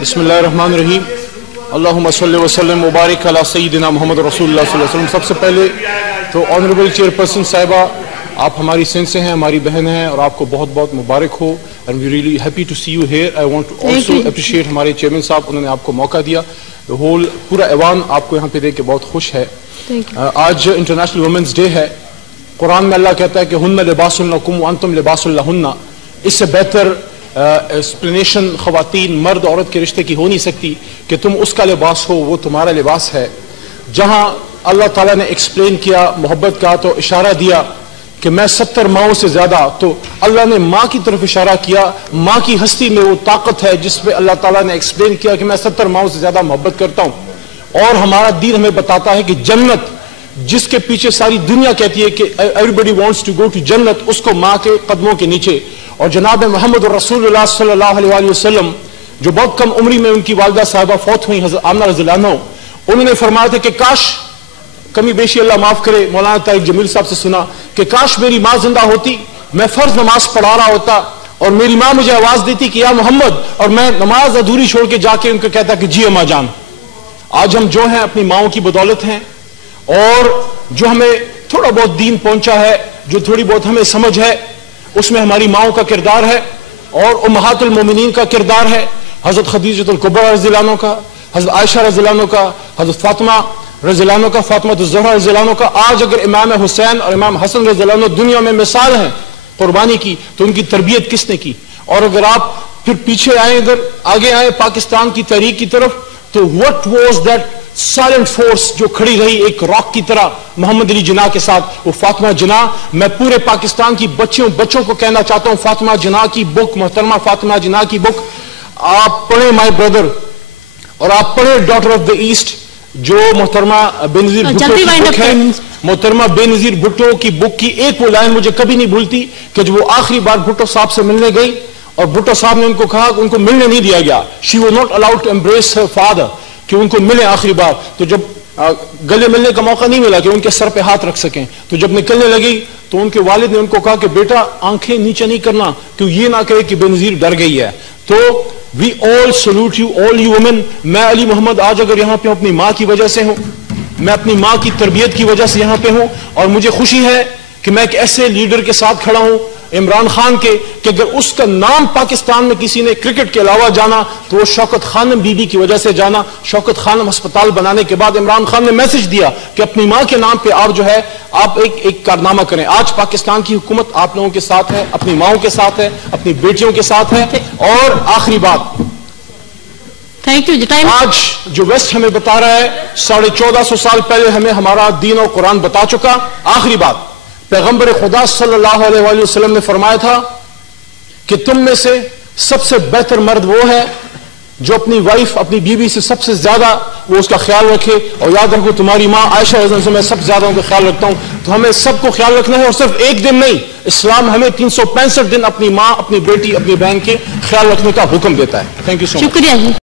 बिस्मिल्लाहिर्रहमानिर्रहीम। अल्लाहुम्मा सल्लि व सल्लिम मुबारक अला सय्यिदिना मोहम्मद रसूलुल्लाह सल्लल्लाहु अलैहि वसल्लम। सबसे पहले तो ऑनरेबल चेयरपर्सन साहिबा, आप हमारी सिंध से हैं, हमारी बहन हैं और आपको बहुत बहुत मुबारक हो। And we really happy to see you here. I want to also appreciate हमारे चेयरमैन साहब, उन्होंने आपको मौका दिया। होल पूरा ऐवान आपको यहाँ पे देख के बहुत खुश है। आज इंटरनेशनल वुमेन्स डे है। कुरान में अल्लाह कहता है कि हुन्ना लिबासुन लकुम व अंतुम लिबासुन लहुन्ना। इससे बेहतर एक्सप्लेनेशन ख़वातीन मर्द औरत के रिश्ते की हो नहीं सकती कि तुम उसका लिबास हो, वो तुम्हारा लिबास है। जहां अल्लाह ताला ने एक्सप्लेन किया मोहब्बत का तो इशारा दिया कि मैं 70 माओं से ज्यादा, तो अल्लाह ने माँ की तरफ इशारा किया। माँ की हस्ती में वो ताकत है जिसमें अल्लाह ताला ने एक्सप्लेन किया कि मैं 70 माओं से ज्यादा मोहब्बत करता हूं। और हमारा दीन हमें बताता है कि जन्नत, जिसके पीछे सारी दुनिया कहती है कि everybody wants to go to जन्नत, उसको माँ के कदमों के नीचे। और जनाब मोहम्मद रसूलुल्लाह सल्लल्लाहु अलैहि वसल्लम, जो बहुत कम उम्री में उनकी वालिदा साहिबा फौत हुई, हज़रत आमना रज़ियल्लाहु अन्हा, उन्होंने फरमाया था कि काश, कमी बेशी अल्लाह माफ करे, मौलाना तारिक जमील साहब से सुना कि काश मेरी माँ जिंदा होती, मैं फर्ज नमाज पढ़ा रहा होता और मेरी माँ मुझे आवाज देती कि या मोहम्मद, और मैं नमाज अधूरी छोड़ के जाके उनको कहता कि जी अम्मा जान। आज हम जो हैं अपनी माओं की बदौलत हैं, और जो हमें थोड़ा बहुत दीन पहुंचा है, जो थोड़ी बहुत हमें समझ है, उसमें हमारी माओं का किरदार है और उम्महातुल मोमिनीन का किरदार है। हजरत खदीजतुल कुबरा रज़ियल्लाहु अन्हा का, हजरत आयशा रज़ियल्लाहु अन्हा का, हजरत फातिमा रज़ियल्लाहु अन्हा का, फातिमा-उज़-ज़हरा रज़ियल्लाहु अन्हा का। आज अगर इमाम हुसैन और इमाम हसन रज़ियल्लाहु अन्हा दुनिया में मिसाल हैं कुर्बानी की, तो उनकी तरबियत किसने की? और अगर आप फिर पीछे आए, इधर आगे आए पाकिस्तान की तहरीक की तरफ, तो what was that silent force जो खड़ी रही एक रॉक की तरह मोहम्मद अली जिन्ना के साथ? वो फातिमा जिन्ना। मैं पूरे पाकिस्तान की बच्चों को कहना चाहता हूं, फातिमा जिन्ना की बुक, मोहतरमा फातिमा जिन्ना की बुक आप पढ़े माय ब्रदर, और आप पढ़े डॉटर ऑफ द ईस्ट, जो मोहतरमा बेनजीर भुट्टो की बुक है। मोहतरमा बेनजीर भुट्टो की बुक की एक वो लाइन मुझे कभी नहीं भूलती कि जब वो आखिरी बार भुट्टो साहब से मिलने गई और भुट्टो साहब ने उनको कहा कि उनको मिलने नहीं दिया गया, she was not allowed to embrace her father, कि उनको मिले आखिरी बार। तो जब गले मिलने का मौका नहीं मिला कि उनके सर पे हाथ रख सकें, तो जब निकलने लगी तो उनके वालिद ने उनको कहा कि बेटा आंखें नीचे नहीं करना, क्यों ये ना कहे कि बेनजीर डर गई है। तो we all salute you, all you women. मैं अली मोहम्मद आज अगर यहाँ पे अपनी माँ की वजह से हूँ, मैं अपनी माँ की तरबियत की वजह से यहाँ पे हूँ, और मुझे खुशी है कि मैं एक ऐसे लीडर के साथ खड़ा हूँ, इमरान खान के, कि अगर उसका नाम पाकिस्तान में किसी ने क्रिकेट के अलावा जाना तो वो शौकत खानम बीबी की वजह से जाना। शौकत खानम अस्पताल बनाने के बाद इमरान खान ने मैसेज दिया कि अपनी मां के नाम पे आप जो है आप एक कारनामा करें। आज पाकिस्तान की हुकूमत आप लोगों के साथ है, अपनी माओं के साथ है, अपनी बेटियों के साथ है। और आखिरी बात, थैंक यू। आज जो वेस्ट हमें बता रहा है, 1450 साल पहले हमें हमारा दीन और कुरान बता चुका। आखिरी बात, पैगंबर खुदा सल्लल्लाहु अलैहि वसल्लम ने फरमाया था कि तुम में से सबसे बेहतर मर्द वो है जो अपनी वाइफ, अपनी बीवी से सबसे ज्यादा वो उसका ख्याल रखे। और याद रखो, तुम्हारी माँ आयशा रज़ियल्लाहु अन्हा से मैं सबसे ज्यादा उनका ख्याल रखता हूं। तो हमें सबको ख्याल रखना है, और सिर्फ एक दिन नहीं, इस्लाम हमें 365 दिन अपनी माँ, अपनी बेटी, अपनी बहन के ख्याल रखने का हुक्म देता है। Thank you so much. शुक्रिया जी।